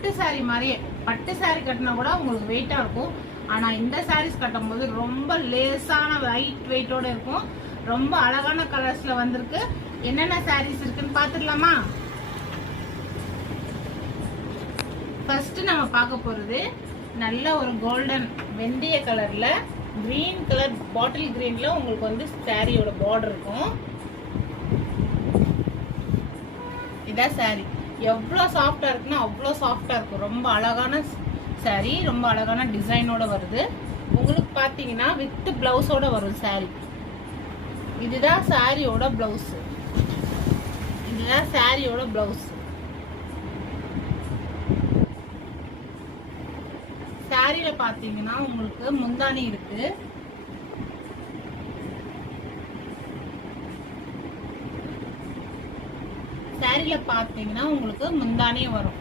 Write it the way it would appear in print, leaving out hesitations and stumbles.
பட்டு சாரி மாதிரியே, பட்டு சாரி கட்டினா கூட உங்களுக்கு வெயிட்டா இருக்கும். ஆனா இந்த சாரீஸ் கட்டும் போது ரொம்ப லேசான லைட் வெயிட்டோட இருக்கும். ரொம்ப அழகான கலர்ஸ்ல வந்திருக்கு. என்னென்ன சாரீஸ் இருக்குன்னு பாத்துடலாமா? ஃபர்ஸ்ட் நம்ம பார்க்க போறது நல்ல ஒரு கோல்டன் வெந்தய கலர்ல கிரீன் கலர் பாட்டில் கிரீன்ல உங்களுக்கு வந்து சாரியோட பார்டர் இருக்கும். இதான் சாரி. எவ்வளவு சாஃப்டா இருக்குன்னா அவ்வளோ சாஃப்டா இருக்கும். ரொம்ப அழகான சாரி, ரொம்ப அழகான டிசைனோட வருது. உங்களுக்கு பாத்தீங்கன்னா வித் பிளவுஸோட வரும் சாரி. இதுதான் சாரியோட பிளவுஸ். இதுதான் சாரியோட பிளவுஸ். சாரியில பாத்தீங்கன்னா உங்களுக்கு முந்தானி இருக்கு. சாரியில பாத்தீங்கன்னா உங்களுக்கு முந்தானி வரும்.